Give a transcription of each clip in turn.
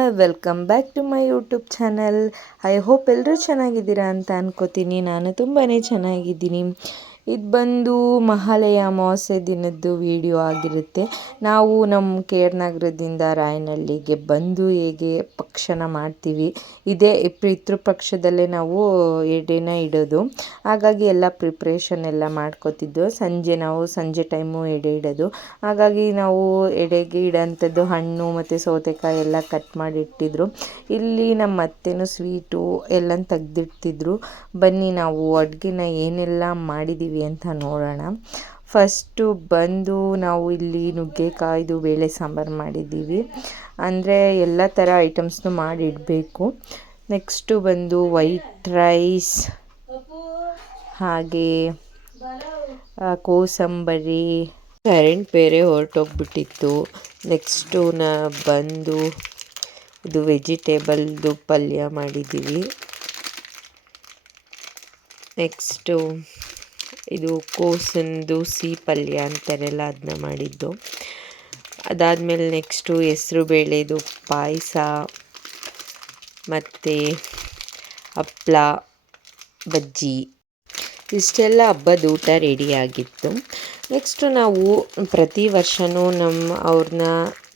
Hi welcome back to my YouTube channel. I hope ಎಲ್ಲರೂ ಚೆನ್ನಾಗಿದ್ದೀರಾ ಅಂತ ಅನ್ಕೋತೀನಿ. ನಾನು ತುಂಬಾ ಚೆನ್ನಾಗಿದ್ದೀನಿ. ಇದು ಬಂದು ಮಹಾಲಯ ಅಮಾವಾಸ್ಯೆ ದಿನದ್ದು ವಿಡಿಯೋ ಆಗಿರುತ್ತೆ. ನಾವು ನಮ್ಮ ಕೆ ಆರ್ ನಗರದಿಂದ ರಾಯನಹಳ್ಳಿಗೆ ಬಂದು ಹೇಗೆ ಪಕ್ಷನ ಮಾಡ್ತೀವಿ, ಇದೇ ಪಿತೃಪಕ್ಷದಲ್ಲೇ ನಾವು ಎಡೆನ ಇಡೋದು. ಹಾಗಾಗಿ ಎಲ್ಲ ಪ್ರಿಪ್ರೇಷನ್ ಎಲ್ಲ ಮಾಡ್ಕೋತಿದ್ದು. ಸಂಜೆ ನಾವು ಸಂಜೆ ಟೈಮು ಎಡೆ ಇಡೋದು. ಹಾಗಾಗಿ ನಾವು ಎಡೆಗೆ ಇಡೋಂಥದ್ದು ಹಣ್ಣು ಮತ್ತು ಸೌತೆಕಾಯಿ ಎಲ್ಲ ಕಟ್ ಮಾಡಿ ಇಟ್ಟಿದ್ರು ಇಲ್ಲಿ ನಮ್ಮ ಅತ್ತೆನೂ ಸ್ವೀಟು ಎಲ್ಲ ತೆಗ್ದಿಡ್ತಿದ್ರು ಬನ್ನಿ ನಾವು ಅಡುಗೆನ ಏನೆಲ್ಲ ಮಾಡಿದ್ದೀವಿ ಅಂತ ನೋಡೋಣ. ಫಸ್ಟು ಬಂದು ನಾವು ಇಲ್ಲಿ ನುಗ್ಗೆಕಾಯ್ದು ಬೇಳೆ ಸಾಂಬಾರು ಮಾಡಿದ್ದೀವಿ. ಅಂದರೆ ಎಲ್ಲ ಥರ ಐಟಮ್ಸ್ನು ಮಾಡಿಡಬೇಕು. ನೆಕ್ಸ್ಟು ಬಂದು ವೈಟ್ ರೈಸ್, ಹಾಗೆ ಕೋಸಂಬರಿ, ಕರೆಂಟ್ ಬೇರೆ ಹೊರಟೋಗ್ಬಿಟ್ಟಿತ್ತು. ನೆಕ್ಸ್ಟು ನ ಬಂದು ಇದು ವೆಜಿಟೇಬಲ್ದು ಪಲ್ಯ ಮಾಡಿದ್ದೀವಿ. ನೆಕ್ಸ್ಟು ಇದು ಕೋಸಂದು ಸಿ ಪಲ್ಯ ಅಂತಾರೆಲ್ಲ ಅದನ್ನ ಮಾಡಿದ್ದು. ಅದಾದಮೇಲೆ ನೆಕ್ಸ್ಟು ಹೆಸ್ರು ಬೇಳೆದು ಪಾಯಸ, ಮತ್ತು ಹಪ್ಪಳ ಬಜ್ಜಿ. ಇಷ್ಟೆಲ್ಲ ಹಬ್ಬದ ಊಟ ರೆಡಿಯಾಗಿತ್ತು ನೆಕ್ಸ್ಟು ನಾವು ಪ್ರತಿ ವರ್ಷವೂ ನಮ್ಮ ಅವ್ರನ್ನ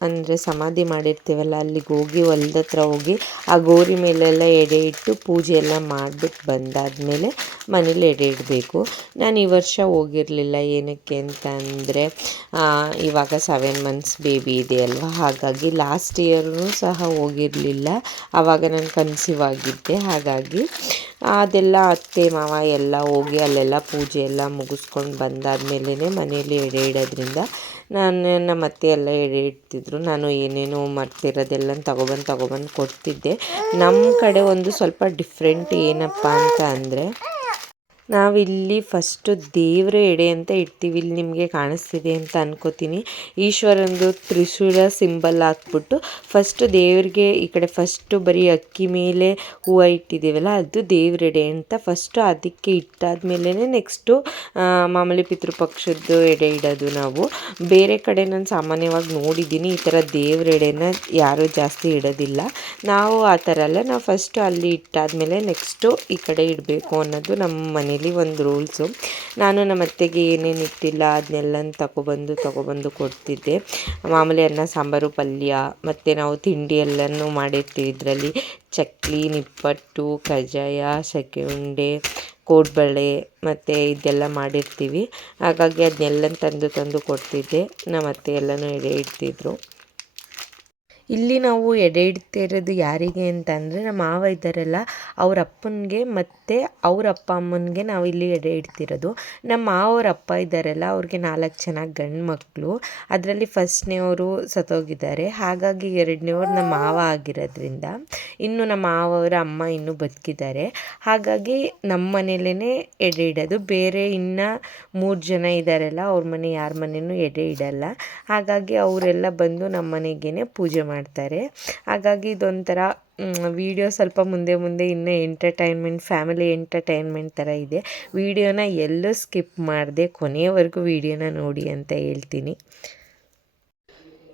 ಅಂದರೆ ಸಮಾಧಿ ಮಾಡಿರ್ತೀವಲ್ಲ, ಅಲ್ಲಿಗೆ ಹೋಗಿ ಹೊಲ್ದ ಹತ್ರ ಹೋಗಿ ಆ ಗೋರಿ ಮೇಲೆಲ್ಲ ಎಡೆ ಇಟ್ಟು ಪೂಜೆ ಎಲ್ಲ ಮಾಡಿಬಿಟ್ಟು ಬಂದಾದಮೇಲೆ ಮನೇಲಿ ಎಡೆ ಇಡಬೇಕು. ನಾನು ಈ ವರ್ಷ ಹೋಗಿರಲಿಲ್ಲ ಏನಕ್ಕೆ ಅಂತ ಅಂದರೆ ಇವಾಗ ಸೆವೆನ್ ಮಂತ್ಸ್ ಬೇಬಿ ಇದೆ ಅಲ್ವಾ? ಹಾಗಾಗಿ ಲಾಸ್ಟ್ ಇಯರ್ನೂ ಸಹ ಹೋಗಿರಲಿಲ್ಲ. ಆವಾಗ ನಾನು ಕನ್ಸೀವ್ ಆಗಿದ್ದೆ. ಹಾಗಾಗಿ ಅದೆಲ್ಲ ಅತ್ತೆ, ಮಾವ ಎಲ್ಲ ಹೋಗಿ ಅಲ್ಲೆಲ್ಲ ಪೂಜೆ ಎಲ್ಲ ಮುಗಿಸ್ಕೊಂಡು ಬಂದಾದ್ಮೇಲೆ ಮನೆಯಲ್ಲಿ ಎಡೆ ಇಡೋದ್ರಿಂದ ನಾನು ನಮ್ಮ ಅತ್ತೆ ಎಲ್ಲ ಹೇಳಿ ಇಡ್ತಿದ್ರು. ನಾನು ಏನೇನೋ ಮಾಡ್ತಿರೋದೆಲ್ಲ ತಗೊಬಂದು ತಗೊಬಂದು ಕೊಡ್ತಿದ್ದೆ. ನಮ್ಮ ಕಡೆ ಒಂದು ಸ್ವಲ್ಪ ಡಿಫ್ರೆಂಟ್ ಏನಪ್ಪ ಅಂತ ಅಂದರೆ ನಾವಿಲ್ಲಿ ಫಸ್ಟು ದೇವರ ಎಡೆ ಅಂತ ಇಡ್ತೀವಿ. ಇಲ್ಲಿ ನಿಮಗೆ ಕಾಣಿಸ್ತಿದೆ ಅಂತ ಅನ್ಕೋತೀನಿ. ಈಶ್ವರಂದು ತ್ರಿಶೂಲ ಸಿಂಬಲ್ ಹಾಕ್ಬಿಟ್ಟು ಫಸ್ಟು ದೇವ್ರಿಗೆ ಈ ಕಡೆ ಫಸ್ಟು ಬರೀ ಅಕ್ಕಿ ಮೇಲೆ ಹೂವು ಇಟ್ಟಿದ್ದೀವಲ್ಲ, ಅದು ದೇವ್ರ ಎಡೆ ಅಂತ ಫಸ್ಟು ಅದಕ್ಕೆ ಇಟ್ಟಾದ್ಮೇಲೆ ನೆಕ್ಸ್ಟು ಮಾಮೂಲಿ ಪಿತೃಪಕ್ಷದ್ದು ಎಡೆ ಇಡೋದು ನಾವು. ಬೇರೆ ಕಡೆ ನಾನು ಸಾಮಾನ್ಯವಾಗಿ ನೋಡಿದ್ದೀನಿ ಈ ಥರ ದೇವ್ರ ಎಡೆನ ಯಾರೂ ಜಾಸ್ತಿ ಇಡೋದಿಲ್ಲ. ನಾವು ಆ ಥರ ಅಲ್ಲ, ನಾವು ಫಸ್ಟು ಅಲ್ಲಿ ಇಟ್ಟಾದ್ಮೇಲೆ ನೆಕ್ಸ್ಟು ಈ ಕಡೆ ಇಡಬೇಕು ಅನ್ನೋದು ನಮ್ಮ ಮನೆ ಮನೇಲಿ ಒಂದು ರೂಲ್ಸು. ನಾನು ನಮ್ಮ ಅತ್ತೆಗೆ ಏನೇನು ಇಟ್ಟಿಲ್ಲ ಅದನ್ನೆಲ್ಲ ತಗೊಬಂದು ತಗೊಬಂದು ಕೊಡ್ತಿದ್ದೆ. ಮಾಮೂಲಿ ಅನ್ನ, ಸಾಂಬಾರು, ಪಲ್ಯ, ಮತ್ತು ನಾವು ತಿಂಡಿ ಎಲ್ಲನೂ ಮಾಡಿರ್ತೀವಿ ಇದರಲ್ಲಿ. ಚಕ್ಲಿ, ನಿಪ್ಪಟ್ಟು, ಕಜ್ಜಾಯ ಸೆಕೆ ಉಂಡೆ ಕೋಡ್ಬಳೆ ಮತ್ತು ಇದೆಲ್ಲ ಮಾಡಿರ್ತೀವಿ. ಹಾಗಾಗಿ ಅದನ್ನೆಲ್ಲ ತಂದು ತಂದು ಕೊಡ್ತಿದ್ದೆ. ನಮ್ಮ ಅತ್ತೆ ಎಲ್ಲನೂ ಎಡೆ ಇಡ್ತಿದ್ರು. ಇಲ್ಲಿ ನಾವು ಎಡೆ ಇಡ್ತಿರೋದು ಯಾರಿಗೆ ಅಂತ ಅಂದರೆ ನಮ್ಮ ಮಾವ ಇದ್ದಾರಲ್ಲ ಅವ್ರ ಅಪ್ಪನಿಗೆ ಮತ್ತು ಅವ್ರ ಅಪ್ಪ ಅಮ್ಮನಿಗೆ ನಾವು ಇಲ್ಲಿ ಎಡೆ ಇಡ್ತಿರೋದು ನಮ್ಮ ಮಾವವ್ರ ಅಪ್ಪ ಇದ್ದಾರಲ್ಲ ಅವ್ರಿಗೆ ನಾಲ್ಕು ಜನ ಗಂಡು ಮಕ್ಕಳು ಅದರಲ್ಲಿ ಫಸ್ಟ್ನೇವರು ಸತ್ತೋಗಿದ್ದಾರೆ. ಹಾಗಾಗಿ ಎರಡನೇವ್ರು ನಮ್ಮ ಮಾವ ಆಗಿರೋದ್ರಿಂದ ಇನ್ನು ನಮ್ಮ ಮಾವವರ ಅಮ್ಮ ಇನ್ನೂ ಬದುಕಿದ್ದಾರೆ. ಹಾಗಾಗಿ ನಮ್ಮ ಮನೇಲೇ ಎಡೆ ಇಡೋದು ಬೇರೆ ಇನ್ನು ಮೂರು ಜನ ಇದ್ದಾರಲ್ಲ ಅವ್ರ ಮನೆ ಯಾರ ಮನೇನೂ ಎಡೆ ಇಡಲ್ಲ ಹಾಗಾಗಿ ಅವರೆಲ್ಲ ಬಂದು ನಮ್ಮ ಮನೆಗೇ ಪೂಜೆ ಮಾಡ್ತಾರೆ ಹಾಗಾಗಿ ಇದೊಂಥರ ವಿಡಿಯೋ ಸ್ವಲ್ಪ ಮುಂದೆ ಮುಂದೆ ಇನ್ನೂ ಎಂಟರ್ಟೈನ್ಮೆಂಟ್ ಫ್ಯಾಮಿಲಿ ಎಂಟರ್ಟೈನ್ಮೆಂಟ್ ಥರ ಇದೆ. ವಿಡಿಯೋನ ಎಲ್ಲೂ ಸ್ಕಿಪ್ ಮಾಡದೆ ಕೊನೆಯವರೆಗೂ ವಿಡಿಯೋನ ನೋಡಿ ಅಂತ ಹೇಳ್ತೀನಿ.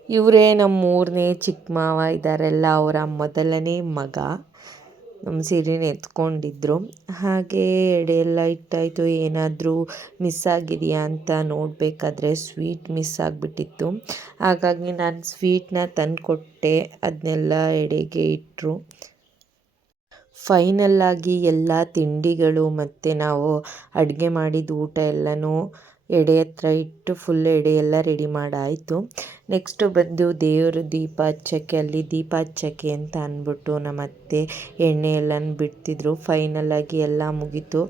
ಇವರೇ ನಮ್ಮ ಮೂರನೇ ಚಿಕ್ಕ ಮಾವ ಇದ್ದಾರೆಲ್ಲ, ಅವರ ಮೊದಲನೇ ಮಗ. ನಮ್ಮ ಸೀರೆನ ಎತ್ಕೊಂಡಿದ್ರು. ಹಾಗೆ ಎಡೆ ಎಲ್ಲ ಇಟ್ಟಾಯಿತು ಏನಾದರೂ ಮಿಸ್ ಆಗಿದೆಯಾ ಅಂತ ನೋಡಬೇಕಾದ್ರೆ ಸ್ವೀಟ್ ಮಿಸ್ ಆಗಿಬಿಟ್ಟಿತ್ತು. ಹಾಗಾಗಿ ನಾನು ಸ್ವೀಟ್ನ ತಂದುಕೊಟ್ಟೆ. ಅದನ್ನೆಲ್ಲ ಎಡೆಗೆ ಇಟ್ಟರು ಫೈನಲ್ಲಾಗಿ ಎಲ್ಲ ತಿಂಡಿಗಳು ಮತ್ತು ನಾವು ಅಡುಗೆ ಮಾಡಿದ ಊಟ ಎಲ್ಲನೂ ಎಡೆ ಹತ್ರ ಇಟ್ಟು ಫುಲ್ ಎಡೆ ಎಲ್ಲ ರೆಡಿ ಮಾಡಾಯಿತು. ನೆಕ್ಸ್ಟು ಬಂದು ದೇವರ ದೀಪ ಹಚ್ಚಕ್ಕೆ ಅಲ್ಲಿ ದೀಪ ಹಚ್ಚಕ್ಕೆ ಅಂತ ಅಂದ್ಬಿಟ್ಟು ನಮ್ಮ ಅತ್ತೆ ಎಣ್ಣೆ ಎಲ್ಲನೂ ಬಿಡ್ತಿದ್ರು. ಫೈನಲಾಗಿ ಎಲ್ಲ ಮುಗೀತು.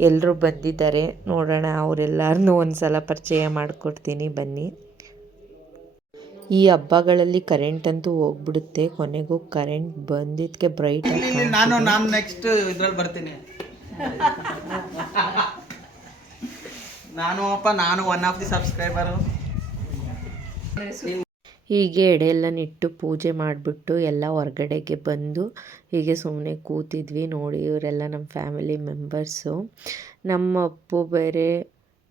ಎಲ್ಲರೂ ಬಂದಿದ್ದಾರೆ. ನೋಡೋಣ ಅವರೆಲ್ಲರನ್ನೂ ಒಂದು ಸಲ ಪರಿಚಯ ಮಾಡಿಕೊಡ್ತೀನಿ. ಬನ್ನಿ. ಈ ಹಬ್ಬಗಳಲ್ಲಿ ಕರೆಂಟ್ ಅಂತೂ ಹೋಗ್ಬಿಡುತ್ತೆ. ಕೊನೆಗೂ ಕರೆಂಟ್ ಬಂದಿದ್ದಕ್ಕೆ ಬ್ರೈಟ್ ನಾನು ನಾನು ನೆಕ್ಸ್ಟ್ ಇದ್ರಲ್ಲಿ ಬರ್ತೀನಿ. ನಾನು ಅಪ್ಪ, ನಾನು ಒನ್ ಆಫ್ ದಿ ಸಬ್ಸ್ಕ್ರೈಬರು ಹೀಗೆ ಎಡೆಯೆಲ್ಲ ನಿಟ್ಟು ಪೂಜೆ ಮಾಡಿಬಿಟ್ಟು ಎಲ್ಲ ಹೊರಗಡೆಗೆ ಬಂದು ಹೀಗೆ ಸುಮ್ಮನೆ ಕೂತಿದ್ವಿ ನೋಡಿ ಇವರೆಲ್ಲ ನಮ್ಮ ಫ್ಯಾಮಿಲಿ ಮೆಂಬರ್ಸು ನಮ್ಮ ಅಪ್ಪು ಬೇರೆ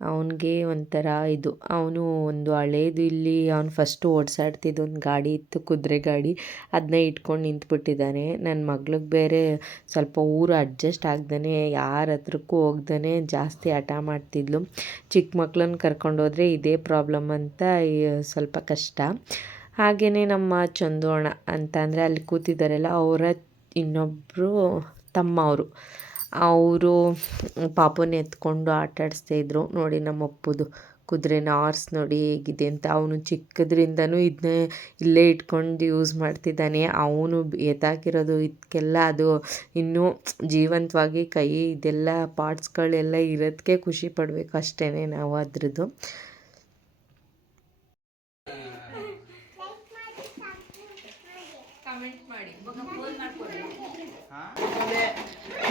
ಅವನಿಗೆ ಒಂಥರ ಇದು. ಅವನು ಒಂದು ಹಳೇದು ಇಲ್ಲಿ, ಅವ್ನು ಫಸ್ಟು ಓಡಿಸಾಡ್ತಿದ್ದು ಒಂದು ಗಾಡಿ ಇತ್ತು, ಕುದುರೆ ಗಾಡಿ. ಅದನ್ನ ಇಟ್ಕೊಂಡು ನಿಂತ್ಬಿಟ್ಟಿದ್ದಾನೆ. ನನ್ನ ಮಗ್ಳಿಗೆ ಬೇರೆ ಸ್ವಲ್ಪ ಊರು ಅಡ್ಜಸ್ಟ್ ಆಗ್ದೇ ಯಾರ ಹತ್ರಕ್ಕೂ ಹೋಗ್ದೇ ಜಾಸ್ತಿ ಹಠ ಮಾಡ್ತಿದ್ಲು. ಚಿಕ್ಕ ಮಕ್ಳನ್ನ ಕರ್ಕೊಂಡೋದ್ರೆ ಇದೇ ಪ್ರಾಬ್ಲಮ್ ಅಂತ ಸ್ವಲ್ಪ ಕಷ್ಟ. ಹಾಗೆಯೇ ನಮ್ಮ ಚಂದೋಣ ಅಂತ ಅಂದರೆ ಅಲ್ಲಿ ಕೂತಿದ್ದಾರಲ್ಲ, ಅವರ ಇನ್ನೊಬ್ಬರು ತಮ್ಮ ಅವರು ಅವರು ಪಾಪನ ಎತ್ಕೊಂಡು ಆಟ ಆಡಿಸ್ತಾಯಿದ್ರು ನೋಡಿ ನಮ್ಮ ಅಪ್ಪುದು ಕುದುರೆನ ನಾರ್ಸ್ ನೋಡಿ ಹೇಗಿದೆ ಅಂತ. ಅವನು ಚಿಕ್ಕದ್ರಿಂದನೂ ಇದನ್ನೇ ಇಲ್ಲೇ ಇಟ್ಕೊಂಡು ಯೂಸ್ ಮಾಡ್ತಿದ್ದಾನೆ. ಅವನು ಎತ್ತಾಕಿರೋದು ಇದಕ್ಕೆಲ್ಲ ಅದು ಇನ್ನೂ ಜೀವಂತವಾಗಿ ಕೈ ಇದೆಲ್ಲ ಪಾರ್ಟ್ಸ್ಗಳೆಲ್ಲ ಇರೋದಕ್ಕೆ ಖುಷಿ ಪಡಬೇಕು ಅಷ್ಟೇ ನಾವು ಅದ್ರದ್ದು.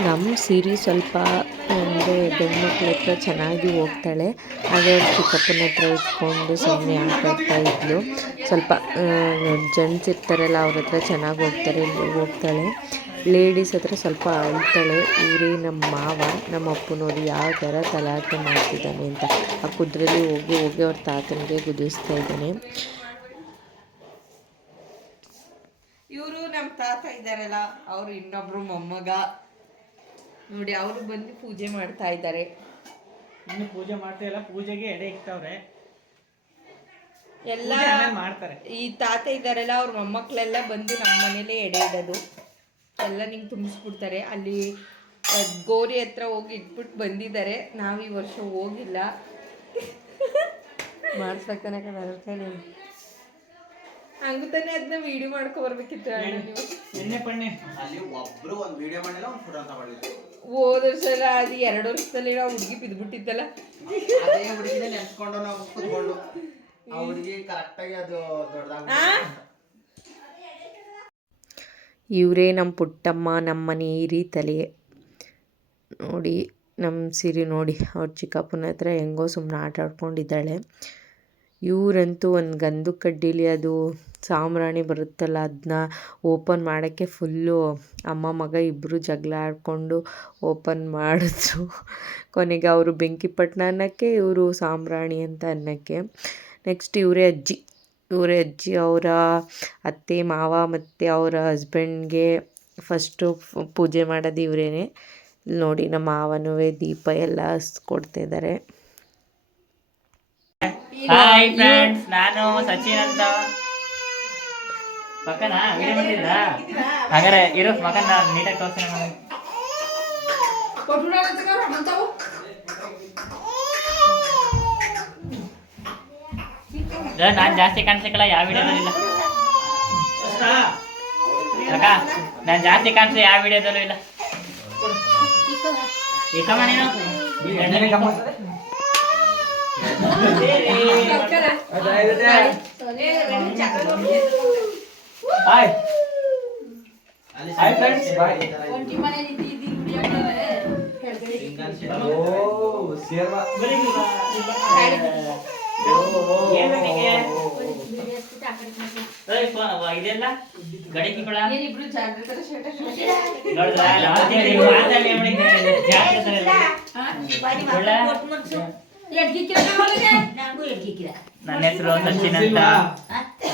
ನಮ್ಮ ಸಿರಿ ಸ್ವಲ್ಪ ಅಂದರೆ ಗಂಡು ಮಕ್ಳ ಹತ್ರ ಚೆನ್ನಾಗಿ ಹೋಗ್ತಾಳೆ. ಹಾಗೆ ಅವ್ರ ಚಿಕ್ಕಪ್ಪನ ಹತ್ರ ಇಟ್ಕೊಂಡು ಸುಮ್ಮನೆ ಆಟಾಡ್ತಾ ಇದ್ಲು. ಸ್ವಲ್ಪ ಜೆಂಟ್ಸ್ ಇರ್ತಾರಲ್ಲ ಅವ್ರ ಹತ್ರ ಚೆನ್ನಾಗಿ ಹೋಗ್ತಾರೆ ಹೋಗ್ತಾಳೆ. ಲೇಡೀಸ್ ಹತ್ರ ಸ್ವಲ್ಪ ಅಳ್ತಾಳೆ. ಇವರೇ ನಮ್ಮ ಮಾವ ನಮ್ಮ ಅಪ್ಪನವ್ರು ಯಾವ ಥರ ತಲಾಟೆ ಮಾಡ್ತಿದ್ದಾನೆ ಅಂತ. ಆ ಕುದುರೆಲಿ ಹೋಗಿ ಹೋಗಿ ಅವ್ರ ತಾತನಿಗೆ ಗುದಿಸ್ತಾ ಇದ್ದಾನೆ. ಇವರು ನಮ್ಮ ತಾತ ಇದ್ದಾರಲ್ಲ ಅವ್ರು ಇನ್ನೊಬ್ರು ಮೊಮ್ಮಗ. ನೋಡಿ ಅವರು ಬಂದು ಪೂಜೆ ಮಾಡ್ತಾ ಇದ್ದಾರೆ. ಇನ್ನು ಪೂಜೆ ಮಾಡ್ತಾ ಇಲ್ಲ ಪೂಜೆಗೆ ಎಡೆ ಇಕ್ತವ್ರೆ. ಎಲ್ಲ ಮಾಡ್ತಾರೆ. ಈ ತಾತ ಇದ್ದಾರಲ್ಲ ಅವ್ರ ಮೊಮ್ಮಕ್ಕಳೆಲ್ಲ ಬಂದು ನಮ್ಮ ಮನೇಲೇ ಎಡೆ ಇಡೋದು. ಎಲ್ಲ ನಿಂಗೆ ತುಂಬಿಸ್ಬಿಡ್ತಾರೆ. ಅಲ್ಲಿ ಗೋರಿ ಹತ್ರ ಹೋಗಿ ಇಟ್ಬಿಟ್ಟು ಬಂದಿದ್ದಾರೆ. ನಾವು ಈ ವರ್ಷ ಹೋಗಿಲ್ಲ. ಮಾಡಿಸ್ಬೇಕನೆ ಕಣಿ ಹಂಗು ತಾನೆ ಅದನ್ನ ವಿಡಿಯೋ ಮಾಡ್ಕೊ ಬರ್ಬೇಕಿತ್ತು ಅಣ್ಣ ನೀವು. ಎಣ್ಣೆ ಪಣ್ಣೆ. ಅಲ್ಲಿ ಒಬ್ರು ಒಂದ್ ವಿಡಿಯೋ ಮಾಡಿಲ್ಲ ಒಂದ್ ಫೋಟೋ ತಗೊಂಡಿದ್ರು. ಹೋದ ವರ್ಷ ಎಲ್ಲ ಅದು ಎರಡು ವರ್ಷದಲ್ಲಿ ನಾವು ಹುಡುಗಿ ಬಿದ್ಬಿಟ್ಟಿತ್ತಲ್ಲ. ಅದೇ ಹುಡುಗಿನೇ ನೆನ್ಸ್ಕೊಂಡು ನಾವು ಕುತ್ಕೊಂಡು. ಆ ಹುಡುಗಿ ಕರೆಕ್ಟ್ ಆಗಿ ಅದು ದೊಡ್ಡದಾಗ ಇವರೇ ನಮ್ಮ ಪುಟ್ಟಮ್ಮ ನಮ್ಮ ಮನೆ ಈ ತಲೆ ನೋಡಿ ನಮ್ಮ ಸಿರಿ ನೋಡಿ ಅವ್ರ ಚಿಕ್ಕಪ್ಪನ ಹತ್ರ ಹೆಂಗೋ ಸುಮ್ಮನೆ ಆಟ ಆಡ್ಕೊಂಡಿದ್ದಾಳೆ. ಇವರಂತೂ ಒಂದು ಗಂಧದ ಕಡ್ಡಿಲಿ ಅದು ಸಾಂಬ್ರಾಣಿ ಬರುತ್ತಲ್ಲ ಅದನ್ನ ಓಪನ್ ಮಾಡೋಕ್ಕೆ ಫುಲ್ಲು ಅಮ್ಮ ಮಗ ಇಬ್ಬರು ಜಗಳ ಆಡಿಕೊಂಡು ಓಪನ್ ಮಾಡಿದ್ರು. ಕೊನೆಗೆ ಅವರು ಬೆಂಕಿಪಟ್ಟಣ ಅನ್ನೋಕ್ಕೆ ಇವರು ಸಾಂಬ್ರಾಣಿ ಅಂತ ಅನ್ನೋಕ್ಕೆ. ನೆಕ್ಸ್ಟ್ ಇವರೇ ಅಜ್ಜಿ. ಇವರೇ ಅಜ್ಜಿ ಅವರ ಅತ್ತೆ, ಮಾವ ಮತ್ತು ಅವರ ಹಸ್ಬೆಂಡ್ಗೆ ಫಸ್ಟು ಪೂಜೆ ಮಾಡೋದು ಇವರೇನೆ. ನೋಡಿ ನಮ್ಮ ಮಾವನೂ ದೀಪ ಎಲ್ಲ ಕೊಡ್ತಾ ಇದ್ದಾರೆ. ಹಾಯ್ ಫ್ರೆಂಡ್ಸ್ ನಾನು ಸಚಿನ್ ಅಂತ. ಪಕ್ಕನ ವಿಡಿಯೋ ಬಂದಿಲ್ಲ ಹಾಗಾದ್ರೆ ಇರೋ ಮಗನ ನೀಟಾಗಿ ತೋರಿಸ್ತೀನಿ ನಾನು ನಾನು ಜಾಸ್ತಿ ಕಾಣಿಸ್ಲಿಕ್ಕಲ್ಲ ಯಾವ ವಿಡಿಯೋದಲ್ಲೂ ಇಲ್ಲ ಅಕ್ಕ ನಾನು ಜಾಸ್ತಿ ಕಾಣಿಸ್ಲಿ ಯಾವ ವಿಡಿಯೋದಲ್ಲೂ ಇಲ್ಲ. ಇಕ್ಕಮ್ಮ ನೀನು? ಹಾಯ್ ಹಾಯ್ ಫ್ರೆಂಡ್ಸ್ ಬಾಯ್ ಇದೆಲ್ಲ ಗಡಿಗೆ? ಲಾಸ್ಟ್ ಇಯರ್ ನೀವು ಜಾಗ್ರತರ ಮಾಡಿದ್ದೆ. ಜಾಸ್ತಿ ತರ ಇಲ್ಲ. ಒಳ್ಳೆ? ನನ್ನ ಹೆಸರು ಸಚಿನ್ ಅಂತ.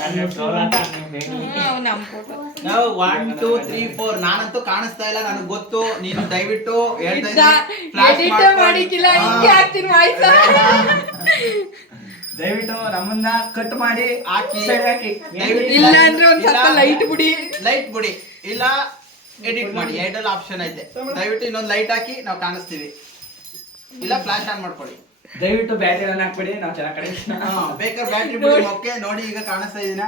ನನ್ನ ಹೆಸರು ಅಂತ. ನೀವು ಬೇಗ ನಮ್ಮ ಫೋಟೋ ನಾವು ಒನ್ ಟೂ ತ್ರೀ ಫೋರ್ ನಾನಂತೂ ಕಾಣಿಸ್ತಾ ಇಲ್ಲ ನನಗೆ ಗೊತ್ತು. ನೀನು ದಯವಿಟ್ಟು ಹೇಳ್ತಾ ಇದ್ದೀನಿ, flash ಎಡಿಟ್ ಮಾಡ್ಕೊಂಡು- ಮಾಡಿಕ್ಕಿಲ್ಲ ಹಿಂಗೆ ಹಾ. ಹಾಕ್ತೀನಿ ವಾಯ್ಸ. ದಯವಿಟ್ಟು ನಮ್ಮನ್ನ ಕಟ್ ಮಾಡಿ ಹಾಕಿ. ಸೈಡ್ ಹಾಕಿ. ದಯವಿಟ್ಟು ಇಲ್ಲ ಅಂದ್ರೆ ಒಂದ್ ಸ್ವಲ್ಪ ಇಲ್ಲ- ಲೈಟ್ ಬಿಡಿ. ಲೈಟ್ ಬಿಡಿ. ಇಲ್ಲ ಎಡಿಟ್ ಮಾಡಿ. ಎರಡಲ್ಲಿ ಆಪ್ಷನ್ ಐತೆ. ದಯವಿಟ್ಟು ಇನ್ನೊಂದು ಲೈಟ್ ಹಾಕಿ ನಾವು ಕಾಣಿಸ್ತೀವಿ. ಇಲ್ಲ ಫ್ಲಾಶ್ ಆನ್ ಮಾಡ್ಕೊಳ್ಳಿ. ದಯವಿಟ್ಟು ಬ್ಯಾಟ್ರಿ ಆನ್ ಹಾಕ್ಬಿಡಿ ನಾವು ಚೆನ್ನಾಗಿ ಹಾ, ಬೇಕಾದ್ರೆ ಬ್ಯಾಟ್ರಿ ಬಿಡಿ ಓಕೆ ನೋಡಿ ಈಗ ಕಾಣಿಸ್ತಾ ಇದೀನ?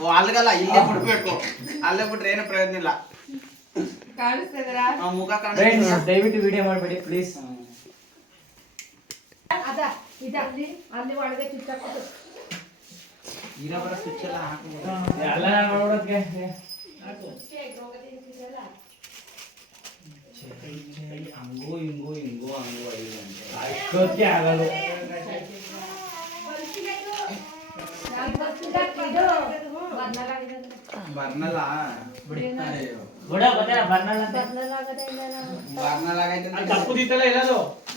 ಓ ಅಲ್ಗಲ್ಲ ಇಲ್ಲೇ ಬಿಡ್ಬೇಕು. ಅಲ್ಲೇ ಬಿಟ್ರೆ ಏನು ಪ್ರಯೋಜನ ಇಲ್ಲ. ಕಾಣಿಸ್ತಾ ಇದ್ದೀರಾ ಆ, ಮುಖ ಕಾಣಿಸ್ತಾ ದಯವಿಟ್ಟು ವಿಡಿಯೋ ಮಾಡಬೇಡಿ ಪ್ಲೀಸ್ ಇರೋ ಸ್ವಿಚ್ ಎಲ್ಲ ಹಾಕ್ಬೋದು ಎಲ್ಲ ನೋಡೋದಕ್ಕೆ ಹಂಗೋ ಹಿಂಗೋ ಹಿಂಗೋ ಹಂಗೋ ಗೊತ್ತೇ ಆಗಲ್ಲ ಬರ್ನಲ್ಲ ಬಿಡಿ ಅಯ್ಯೋ. ಗುಡ ಗೊತ್ತಿಲ್ಲ ಬರ್ನಲ್ಲ ಅಂತ ಬರ್ನಲ್ ಆಗೈತೆ ಅಲ್ಲಿ ತಪ್ಪುದಿತ್ತಲ್ಲ ಎಲ್ಲದು ಗೊತ್ತು ಅದು ತಗೊಂಬಲ್ಲ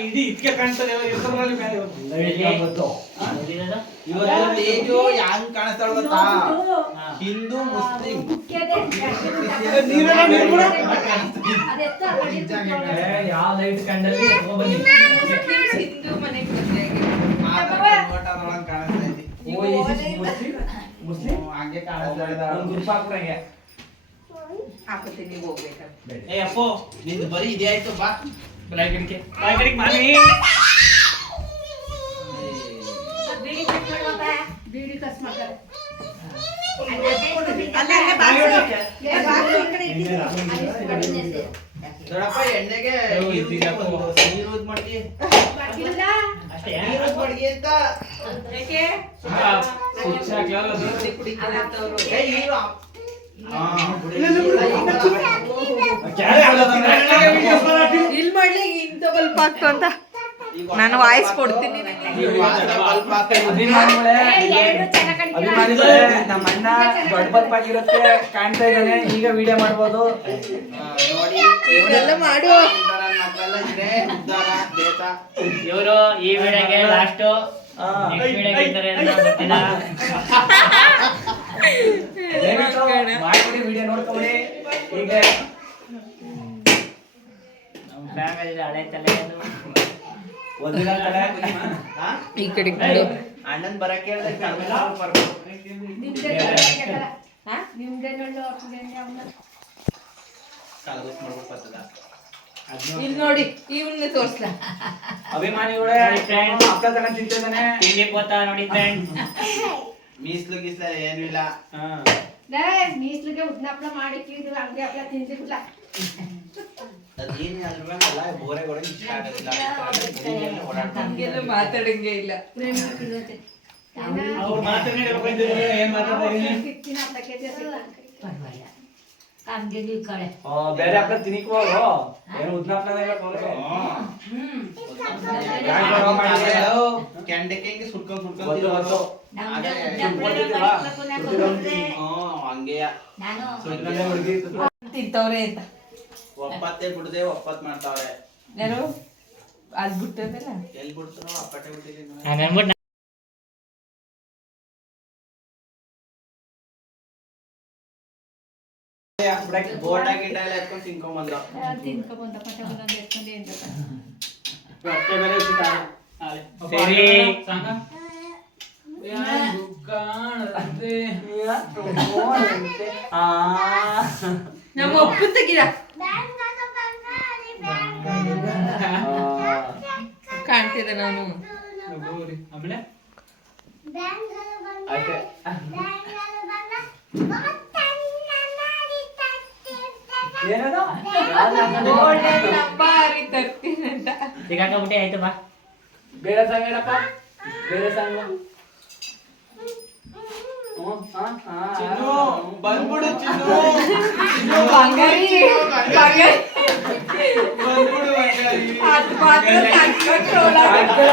ಇಡೀ ಇದಕ್ಕೆ ಕಾಣ್ತದೆ ಮೇಲೆ ಕಾಣಿಸ್ತಾಳ ಗೊತ್ತಾ? ಹಿಂದೂ ಮುಸ್ಲಿಂ. ಯಾವ ಲೈಟ್ ಕಂಡಲ್ಲಿ ಕಾಣಿಸ್ತಾ ಈ ಮುಸ್ಲಿಂ? ಹಂಗೆ? ಕಾಣಿಸ್ತಾ ಒಂದು ಇದ್ದಾಳ. ಗ್ರೂಪ್ ಹಾಕ್ಬಿಡಂಗೆ ಹಾಕೋತೀನಿ ನೀವು ಹೋಗ್ಬೇಕಾದ್ರೆ ಏ ಅಪ್ಪೋ ನಿಂದು ಬರೀ ಇದೇ ಆಯ್ತು ಬಾ ಬೆಳಗ್ಗೆ ಬಾಯ್ಕಡಿಗೆ ಮಾಮಿ ದೊಡ್ಡಪ್ಪ ಎಣ್ಣೆಗೆ ಅಯ್ಯೋ, ನೀರು ಇದೀಗ ಒಂದು ನೀರು ಯೂಸ್ ಮಾಡಿ ಅಷ್ಟೇ ಇಲ್ ಮಾಡ್ಲಿ ಇಂತ ಬಲ್ಪ್ ಅಂತ ನಾನು ವಾಯ್ಸ್ ಕೊಡ್ತೀನಿ ನಮ್ಮ ಅಣ್ಣ ದೊಡ್ಡ ಬಲ್ಪ್ ಆಗಿರುತ್ತೆ ಕಾಣ್ತಾ ಇದ್ದಾನೆ ಈಗ ವಿಡಿಯೋ ಮಾಡ್ಬೋದು ಮಾಡು. ಇವರು ಈ ವಿಡಿಯೋಗೆ ಲಾಸ್ಟ್. ನೆಕ್ಸ್ಟ್ ವಿಡಿಯೋಗೆ ದಯವಿಟ್ಟು ಮಾಡ್ಕೊಡಿ ವಿಡಿಯೋ ನೋಡ್ಕೊಬಿಡಿ ಈಗ ನಮ್ಮ ಫ್ಯಾಮಿಲಿ ಹಳೆ ತಲೆ? ಈ ಕಡೆ. ಅಣ್ಣನ್ ಬರಕ್ಕೆ ನೋಡಿ. ಇವನ್ನ ತೋರ್ಸ್ಲ. ಅಭಿಮಾನಿಗಳೇ. ಅಕ್ಕ ತನ ತಿಂತಿದ್ದಾನೆ. ತಿಂಡಿ ಪೋತ ನೋಡಿ ಫ್ರೆಂಡ್ಸ್ ಮೀಸ್ಲು ಗೀಸ್ಲ ಏನು ಇಲ್ಲ ಮೀಸ್ಲಿಗೆ ಉದ್ನಪ್ಲ ಮಾಡಿ ಇದು ಹಂಗೆ ಹಪ್ಲ ತಿಂದಿಲ್ಲ ಅದೇನು ಇಷ್ಟ ಹಂಗೆಲ್ಲ ಮಾತಾಡಂಗೆ ಇಲ್ಲ. ಅವ್ರು ಮಾತಾಡಿ ಬಂದಿದ್ದಾರೆ ಏನ್ ಮಾತಾಡ್ತಾರೆ ಕಿತ್ತಿನ ಹತ್ತ ಕೆಜಿ ಆ, ಬೇರೆ ಹಪ್ಳ ತಿನ್ನಿಕ್ ಹೋಗು ಏನು ಹುಡ್ಗಿ. ತಿಂತವ್ರೆ ಅಂತ. ಒಪ್ಪತ್ತೆ ಬಿಡದೆ ಒಪ್ಪತ್ ಮಾಡ್ತಾವ್ರೆ. ಯಾರು? ಅದ್ ಬಿಟ್ಟದಲ್ಲ ಎಲ್ಲಿ ಬಿಡ್ತಾರೋ ಅಪ್ಪಟ್ಟೆ ಬಿಟ್ಟಿದ್ದೀನಿ. ಹಂಗನ್ಬಿಟ್ಟು ಬೋಟ ಗಿಟ ಎಲ್ಲ ಎತ್ಕೊಂಡು ತಿನ್ಕೊಂಡ್ ಬಂದ ತಿನ್ಕೊಂಬಂದ ಪಟ ಬಂದು ಎತ್ಕೊಂಡು ಏನ್ ಗೊತ್ತಾ ಹೊಟ್ಟೆ ಬೇರೆ ಉಸಿತಾಳೆ. ಆಳೆ. ಸರಿ. ಸಾಕ? ಆ. ನಮ್ಮ ಒಪ್ಪು ತೆಗಿರ ಕಾಣ್ತಿದೆ ನಾನು ಆಮೇಲೆ ಸಿಗಾಕೊಂಬಿಟ್ಟೆ ಆಯ್ತು ಬಾ ಬೇರೆ ಸಾಂಗ್ ಹೇಳಪ್ಪ ಬೇರೆ ಸಾಂಗ್ ಹ್ಮ್, ಹಾ, ಹಾ, ಚಿನ್ನು ಹಾ. ಬಂದ್ಬಿಡು ಚಿನ್ನು. ಚಿನ್ನು, ಬಂಗಾರಿ. ಬಂಗಾರಿ. ಬಂದ್ಬಿಡು ಬಂಗಾರಿ. ಅದ್ ಮಾತ್ರ ತಗ್ಗಕ್ಕೆ ಒಳಗೆ.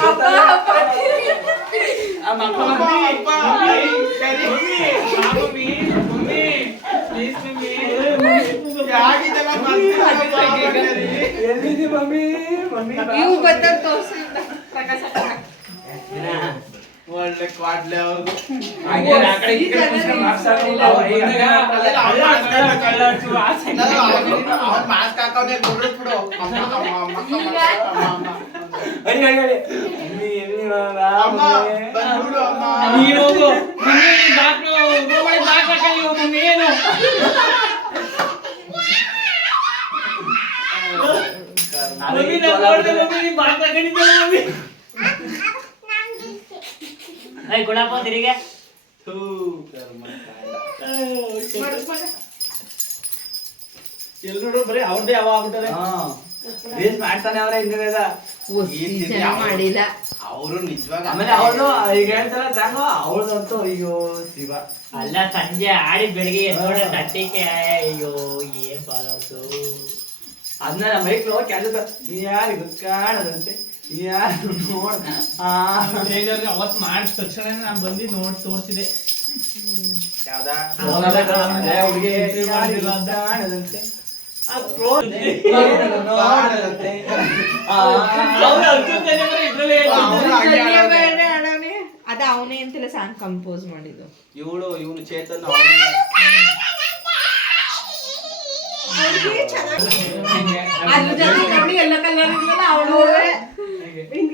ಅಪ್ಪ ಅಪ್ಪ. ಆ ಮಕ್ಕಳು ಅಪ್ಪ, ಬಂದು- ಅಪ್ಪ, ಕರಿ. Mummy mummy please mummy. ಎಲ್ಲಿದಿ mummy mummy ಬಾ. ಇವು ಬಂದಾಗ ತೋರ್ಸಿಲ್ಲ ಪ್ರಕಾಶ ಒಳ್ಳೆ ಕ್ವಾಡ್ಲೆ ಅವ್ರದ್ದು ಹಂಗೆ ಆ ಕಡೆ ಈ ಕಡೆ ಕೂತ್ಕೊಂಡು ಮಾತಾಡ್ಸೋಲ್ಲ. ಅವ್ರು ಈಗ ಅದೆಲ್ಲ ಅವ್ನ್ ಕಳ್ಳ, ಮಾಸ್ಕ್ ಕಳ್ಳ, ಕಳ್ಳ ಅನ್ಸು, ಆಸೆ ನಾನು ಅವ್ನ್- ಅವ್ನ್ ಮಾಸ್ಕ್ ಹಾಕವ್ನೆ ಗುರ್ರಿಸ್ಬಿಡು. ಅಮ್ಮ, ಅಮ್ಮ, ಅಮ್ಮ, ಅಮ್ಮ, ಅಮ್ಮ. ಅಡಿ, ಅಡಿ, ಅಡಿ. ಎಲ್ಲಿ, ಎಲ್ಲಿ ಮಾವ, ಅಮ್ಮ, ಮಮ್ಮಿ? ಬಂದ್ಬಿಡು ಅಮ್ಮ. ನೀನು ಹೋಗು ಮಮ್ಮಿ ನೀನ್ ಬಾಕ್ಲು ರೂಮಲ್ಲಿ ಬಾಕ್ಲು ಹಾಕಲ್ಲಿ ಹೋಗು ಮಮ್ಮಿ ಏನು ಮಮ್ಮಿ ನಾನು ಐ ಗುಡಪ್ಪ ತಿರಿಗೆ. ಎಲ್ರು ಬರೀ ಅವ್ರದ್ದೇ ಯಾವ ಆಗ್ಬಿಟ್ಟಾರೆ. ಹಾ. ರೀಲ್ಸ್ ಮಾಡ್ತಾನೆ ಅವ್ರೆ ಹಿಂದಿನ ಮಾಡಿಲ್ಲ. ಅವರು ನಿಜವಾಗ ಆಮೇಲೆ ಅವಳು ಈಗ ಹೇಳ್ತಾರ ಸಾಂಗು ಅವಳದಂತೂ ಅಯ್ಯೋ ಶಿವ. ಅಲ್ಲ ಸಂಜೆ ಆಡಿ ಬೆಳಿಗ್ಗೆ ಎದ್ದೋಡೆ ತಟ್ಟಿಕೆ ಅಯ್ಯೋ ಏನ್ ಫಾಲೋರ್ಸು ಅದನ್ನ ನಮ್ಮ ಮೈಕ್ಳು ಕೆಲಸ ಇದು ಕಾಣದಂತೆ? ಯಾರು ನೋಡ ಅವತ್ತು ಮಾಡಿದ ತಕ್ಷಣ ನಾನು ಬಂದು ನೋಡಿ ತೋರಿಸಿದೆ. ಕಾಣದಂತೆ. ಅದ ಅವನೇ ಅಂತೆಲ್ಲ ಸಾಂಗ್ ಕಂಪೋಸ್ ಮಾಡಿದ್ದು. ಇವಳು ಇವನು ಚೇತನ್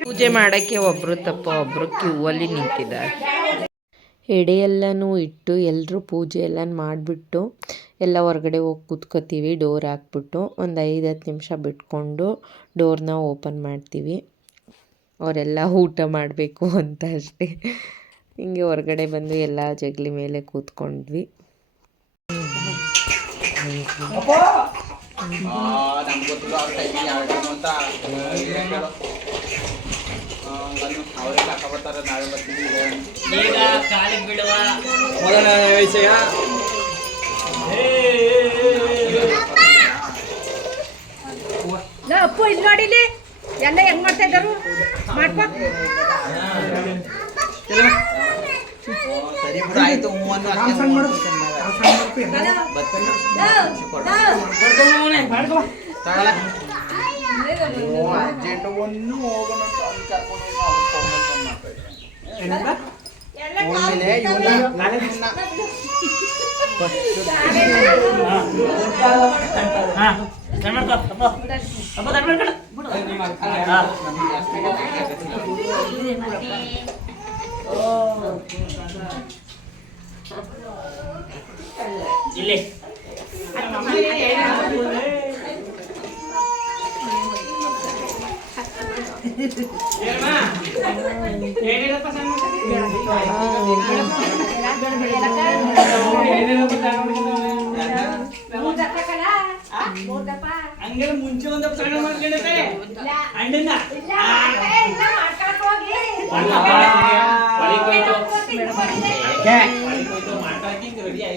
ಪೂಜೆ ಮಾಡಕ್ಕೆ ಒಬ್ರು ತಪ್ಪ, ಒಬ್ರು ಕ್ಯೂವಲ್ಲಿ ನಿಂತಿದ್ದಾರೆ. ನಿಂತಿದ್ದಾರೆ ಎಡೆಯೆಲ್ಲನೂ ಇಟ್ಟು ಎಲ್ಲರೂ ಪೂಜೆ ಎಲ್ಲ ಮಾಡಿಬಿಟ್ಟು ಎಲ್ಲ ಹೊರಗಡೆ ಹೋಗಿ ಕೂತ್ಕೋತೀವಿ, ಡೋರ್ ಹಾಕ್ಬಿಟ್ಟು ಒಂದು ಐದು ಹತ್ತು ನಿಮಿಷ ಬಿಟ್ಕೊಂಡು ಡೋರ್ನ ಓಪನ್ ಮಾಡ್ತೀವಿ. ಅವರೆಲ್ಲ ಊಟ ಮಾಡಬೇಕು ಅಂತ ಅಷ್ಟೇ. ಹಿಂಗೆ ಹೊರಗಡೆ ಬಂದು ಎಲ್ಲ ಜಗಲಿ ಮೇಲೆ ಕೂತ್ಕೊಂಡ್ವಿ. ನಮ್ಗೆ ಗೊತ್ತಿಲ್ಲ ಅವ್ರ ಟೈಮಿಂಗ್ ಯಾವ ಟೈಮ್ ಅಂತ ಅವರೆಲ್ಲ ಹಾಕಬರ್ತಾರೆ ನಾವೇ ಬರ್ತೀವಿ ಈಗ ಕಾಲಿಗೆ ಬಿಡುವ ಮೊದಲನೇ ವಿಷಯ ಅಪ್ಪು ಇಲ್ಲಿ. ನೋಡಿಲಿ ಎಲ್ಲ ಹೆಂಗ್ ಮಾಡ್ತಾ ಇದ್ದಾರು? ಮಾಡ್ಕೊ. ಸರಿ ಬಿಡು ಆಯ್ತು ಹ್ಞೂ ಅನ್ನೋ ಅಷ್ಟೇ ತಗೊಳ್ಳ. ಓ, ಅರ್ಜೆಂಟ್ ಒಂದು ಹೋಗೋಣ ಅಂತ ಅಲ್ಲಿ ಕರ್ಕೊಂಡು ಹೋಗಿ ಅವ್ನು phone ಮೇಲೆ phone ಮಾಡ್ತಾ ಇದ್ದಾನೆ. phone ಮೇಲೆ ಇವ್ನ- ಇವ್ನ- ಹಾ ಸಣ್ಣ ಮಾಡ್ಕೊ ಅಪ್ಪ ಅಪ್ಪ ಸಣ್ಣ ಮಾಡ್ಕೊಳ ಬಿಡು ಹಾ. ನಮ್ಗೆ ಜಾಸ್ತಿ ಗೊತ್ತಿಲ್ಲ. ಇಲ್ಲಿ ಹಂಗೆಲ್ಲ ಮುಂಚೆ ಒಂದು ಸಣ್ಣ ಮಾಡ್ಕೊಂಡೈತೆ ಅಣ್ಣನ ನೀನ್ ಪೂಜೆ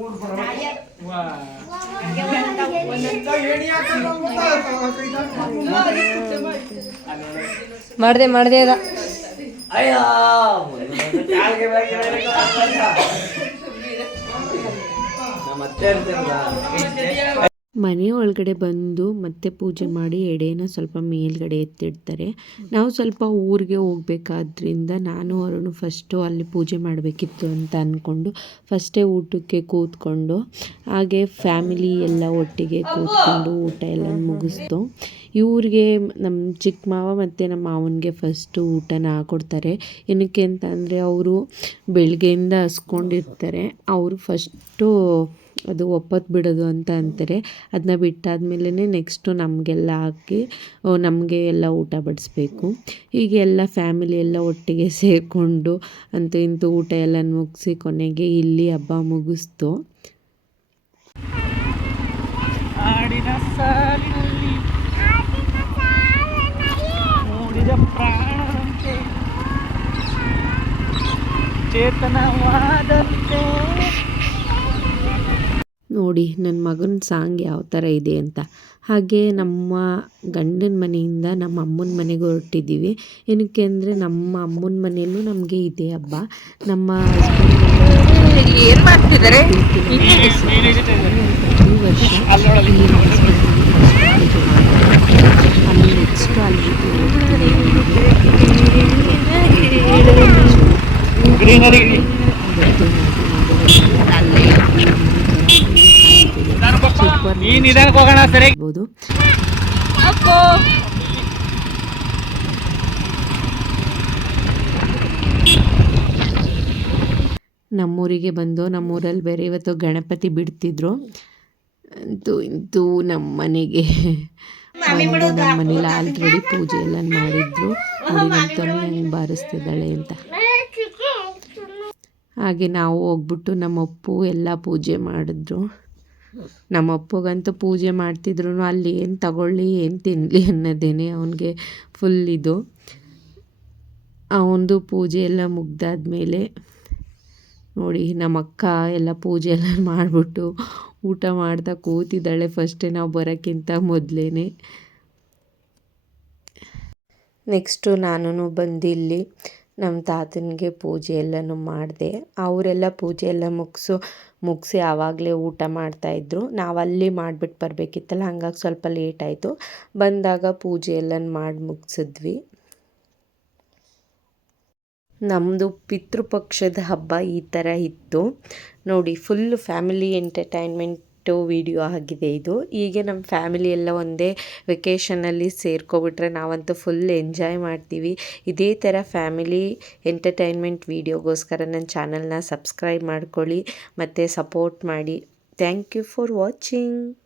ಮನೆ ಮಾಡ್ದೆ ಮಾಡ್ದೆ ಅದ. ನಮ್ಮ ಅತ್ತೆ ಮನೆ ಒಳಗಡೆ ಬಂದು ಮತ್ತೆ ಪೂಜೆ ಮಾಡಿ ಎಡೆನ ಸ್ವಲ್ಪ ಮೇಲ್ಗಡೆ ಎತ್ತಿಡ್ತಾರೆ. ನಾವು ಸ್ವಲ್ಪ ಊರಿಗೆ ಹೋಗ್ಬೇಕಾದ್ರಿಂದ ನಾನು ಅವರನ್ನು ಫಸ್ಟು ಅಲ್ಲಿ ಪೂಜೆ ಮಾಡಬೇಕಿತ್ತು ಅಂತ ಅಂದ್ಕೊಂಡು ಫಸ್ಟೇ ಊಟಕ್ಕೆ ಕೂತ್ಕೊಂಡು, ಹಾಗೆ ಫ್ಯಾಮಿಲಿ ಎಲ್ಲ ಒಟ್ಟಿಗೆ ಕೂತ್ಕೊಂಡು ಊಟ ಎಲ್ಲ ಮುಗಿಸ್ತು ಇವ್ರಿಗೆ ನಮ್ಮ ಚಿಕ್ಕ ಮಾವ ಮತ್ತು ನಮ್ಮ ಮಾವನಿಗೆ ಫಸ್ಟು ಊಟನ ಹಾಕೊಡ್ತಾರೆ ಏನಕ್ಕೆ ಅಂತ ಅಂದರೆ, ಅವರು ಬೆಳಗ್ಗೆಯಿಂದ ಹಸ್ಕೊಂಡಿರ್ತಾರೆ. ಅವರು ಫಸ್ಟು ಅದು ಒಪ್ಪತ್ತು ಬಿಡೋದು ಅಂತ ಅಂತಾರೆ. ಅದನ್ನ ಬಿಟ್ಟಾದ್ಮೇಲೆ ನೆಕ್ಸ್ಟು ನಮಗೆಲ್ಲ ಹಾಕಿ ನಮಗೆ ಎಲ್ಲ ಊಟ ಬಡಿಸ್ಬೇಕು. ಹೀಗೆ ಎಲ್ಲ ಫ್ಯಾಮಿಲಿ ಎಲ್ಲ ಒಟ್ಟಿಗೆ ಸೇರಿಕೊಂಡು ಅಂತ ಇಂತೂ ಊಟ ಎಲ್ಲ ಮುಗಿಸಿ ಕೊನೆಗೆ ಇಲ್ಲಿ ಹಬ್ಬ ಮುಗಿಸ್ತು. ಚೇತನವಾದಂತೆ. ನೋಡಿ ನನ್ನ ಮಗನ ಸಾಂಗ್ ಯಾವ ಥರ ಇದೆ ಅಂತ. ಹಾಗೆ ನಮ್ಮ ಗಂಡನ ಮನೆಯಿಂದ ನಮ್ಮ ಅಮ್ಮನ ಮನೆಗೆ ಹೊರಟಿದ್ದೀವಿ ಏನಕ್ಕೆ ಅಂದರೆ ನಮ್ಮ ಅಮ್ಮನ ಮನೆಯಲ್ಲೂ ನಮಗೆ ಇದೆ ಹಬ್ಬ. ನಮ್ಮ ಹಸ್ಬೆಂಡ್ ಏನ್ ಮಾಡ್ತಿದ್ದಾರೆ? ವರ್ಷ. ಅಲ್ಲಿ ನೆಕ್ಸ್ಟ್ ಅಲ್ಲಿ ಈ ನಿಧಾನಕ್ಕೆ ಹೋಗೋಣ ಸರಿ? ನಮ್ಮೂರಿಗೆ ಬಂದು ನಮ್ಮೂರಲ್ಲಿ ಬೇರೆ ಇವತ್ತು ಗಣಪತಿ ಬಿಡ್ತಿದ್ರು. ಅಂತೂ ಇಂತೂ ನಮ್ಮ ಮನೆಗೆ ನಮ್ಮ ಮನೇಲಿ ಆಲ್ರೆಡಿ ಪೂಜೆ ಎಲ್ಲ ಮಾಡಿದ್ರು. ನೋಡಿ ನಮ್ಮ ತನು ಹೆಂಗೆ ಬಾರಿಸ್ತಿದ್ದಾಳೆ ಅಂತ. ಹಾಗೆ ನಾವು ಹೋಗ್ಬಿಟ್ಟು ನಮ್ಮ ಅಪ್ಪು ಎಲ್ಲ ಪೂಜೆ ಮಾಡಿದ್ರು. ನಮ್ಮ ಅಪ್ಪಗಂತೂ ಪೂಜೆ ಮಾಡ್ತಿದ್ರು ಅಲ್ಲಿ ಏನು ತಗೊಳ್ಳಿ, ಏನು ತಿನ್ನಲಿ ಅನ್ನೋದೇನೆ ಅವನಿಗೆ ಫುಲ್ ಇದು. ಅವನದು ಪೂಜೆ ಎಲ್ಲ ಮುಗ್ದಾದ್ಮೇಲೆ ನೋಡಿ ನಮ್ಮ ಅಕ್ಕ ಎಲ್ಲ ಪೂಜೆ ಎಲ್ಲ ಮಾಡಿಬಿಟ್ಟು ಊಟ ಮಾಡ್ತಾ ಕೂತಿದ್ದಾಳೆ ಫಸ್ಟೇ ನಾವು ಬರೋಕ್ಕಿಂತ ಮೊದಲೇ ನೆಕ್ಸ್ಟು ನಾನು ಬಂದಿಲ್ಲಿ ನಮ್ಮ ತಾತನಿಗೆ ಪೂಜೆ ಎಲ್ಲನೂ ಮಾಡಿದೆ. ಅವರೆಲ್ಲ ಪೂಜೆ ಎಲ್ಲ ಮುಗಿಸು ಮುಗಿಸಿ ಆವಾಗಲೇ ಊಟ ಮಾಡ್ತಾಯಿದ್ರು ನಾವು ಅಲ್ಲಿ ಮಾಡಿಬಿಟ್ಟು ಬರಬೇಕಿತ್ತಲ್ಲ, ಹಂಗಾಗಿ ಸ್ವಲ್ಪ ಲೇಟ್ ಆಯಿತು. ಬಂದಾಗ ಪೂಜೆ ಎಲ್ಲ ಮಾಡಿ ಮುಗಿಸಿದ್ವಿ. ನಮ್ಮದು ಪಿತೃಪಕ್ಷದ ಹಬ್ಬ ಈ ಥರ ಇತ್ತು. ನೋಡಿ ಫುಲ್ ಫ್ಯಾಮಿಲಿ ಎಂಟರ್ಟೈನ್ಮೆಂಟು ವಿಡಿಯೋ ಆಗಿದೆ ಇದು. ಹೀಗೆ ನಮ್ಮ ಫ್ಯಾಮಿಲಿ ಎಲ್ಲ ಒಂದೇ ವೆಕೇಷನಲ್ಲಿ ಸೇರ್ಕೊಬಿಟ್ರೆ ನಾವಂತೂ ಫುಲ್ ಎಂಜಾಯ್ ಮಾಡ್ತೀವಿ. ಇದೇ ಥರ ಫ್ಯಾಮಿಲಿ ಎಂಟರ್ಟೈನ್ಮೆಂಟ್ ವೀಡಿಯೋಗೋಸ್ಕರ ನನ್ನ ಚಾನಲ್ನ ಸಬ್ಸ್ಕ್ರೈಬ್ ಮಾಡ್ಕೊಳ್ಳಿ ಮತ್ತು ಸಪೋರ್ಟ್ ಮಾಡಿ. Thank you for watching